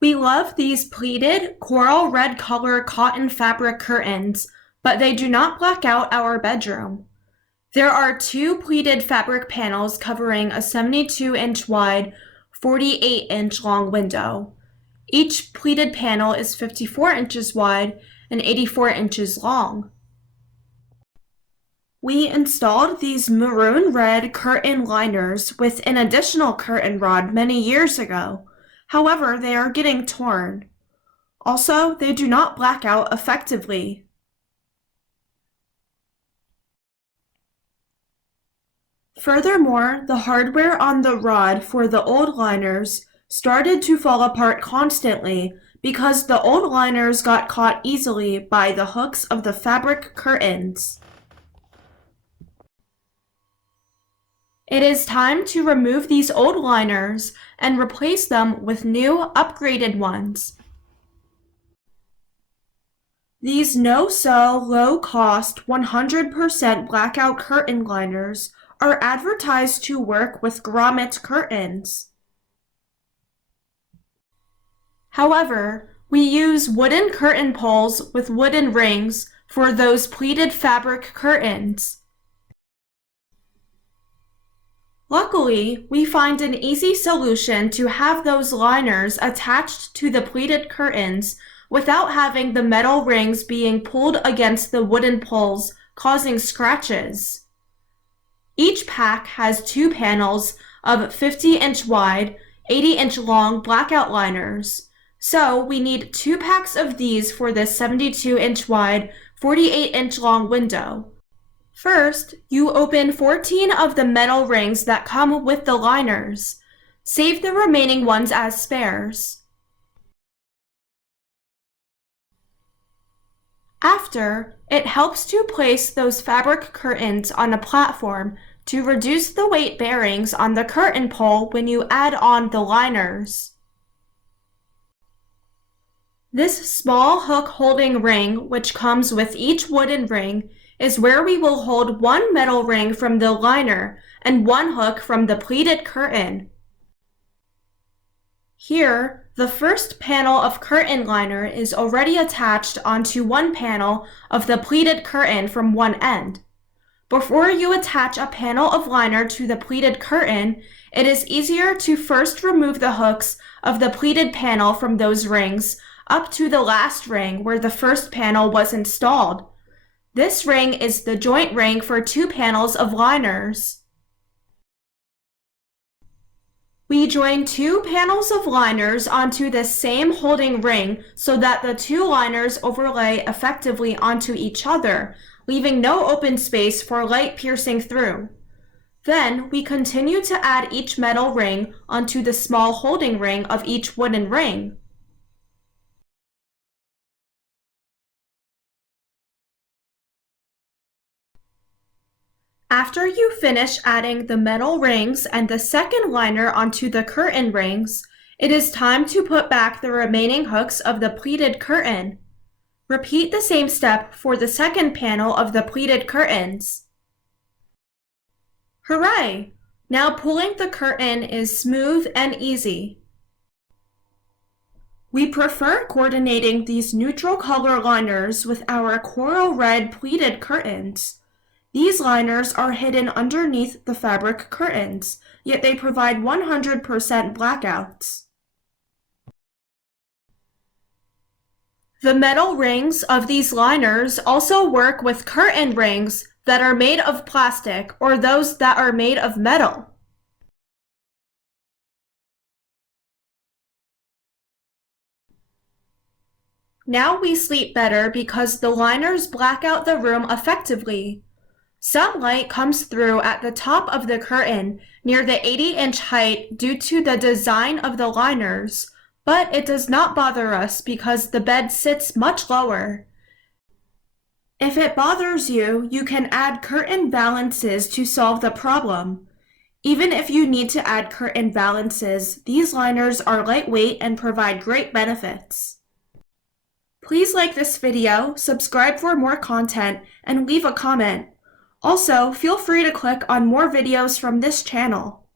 We love these pleated coral red color cotton fabric curtains, but they do not black out our bedroom. There are two pleated fabric panels covering a 72-inch wide, 48-inch long window. Each pleated panel is 54 inches wide and 84 inches long. We installed these maroon red curtain liners with an additional curtain rod many years ago. However, they are getting torn. Also, they do not black out effectively. Furthermore, the hardware on the rod for the old liners started to fall apart constantly because the old liners got caught easily by the hooks of the fabric curtains. It is time to remove these old liners and replace them with new, upgraded ones. These no-sew, low-cost, 100% blackout curtain liners are advertised to work with grommet curtains. However, we use wooden curtain poles with wooden rings for those pleated fabric curtains. Luckily, we find an easy solution to have those liners attached to the pleated curtains without having the metal rings being pulled against the wooden poles, causing scratches. Each pack has two panels of 50-inch wide, 80-inch long blackout liners. So we need two packs of these for this 72-inch wide, 48-inch long window. First, you open 14 of the metal rings that come with the liners. Save the remaining ones as spares. After, it helps to place those fabric curtains on a platform to reduce the weight bearings on the curtain pole when you add on the liners. This small hook holding ring, which comes with each wooden ring, is where we will hold one metal ring from the liner and one hook from the pleated curtain. Here, the first panel of curtain liner is already attached onto one panel of the pleated curtain from one end. Before you attach a panel of liner to the pleated curtain, it is easier to first remove the hooks of the pleated panel from those rings up to the last ring where the first panel was installed. This ring is the joint ring for two panels of liners. We join two panels of liners onto the same holding ring so that the two liners overlay effectively onto each other, leaving no open space for light piercing through. Then we continue to add each metal ring onto the small holding ring of each wooden ring. After you finish adding the metal rings and the second liner onto the curtain rings, it is time to put back the remaining hooks of the pleated curtain. Repeat the same step for the second panel of the pleated curtains. Hooray! Now pulling the curtain is smooth and easy. We prefer coordinating these neutral color liners with our coral red pleated curtains. These liners are hidden underneath the fabric curtains, yet they provide 100% blackouts. The metal rings of these liners also work with curtain rings that are made of plastic or those that are made of metal. Now we sleep better because the liners black out the room effectively. Some light comes through at the top of the curtain near the 80-inch height due to the design of the liners, but it does not bother us because the bed sits much lower. If it bothers you, you can add curtain valances to solve the problem. Even if you need to add curtain valances, these liners are lightweight and provide great benefits. Please like this video, subscribe for more content, and leave a comment. Also, feel free to click on more videos from this channel.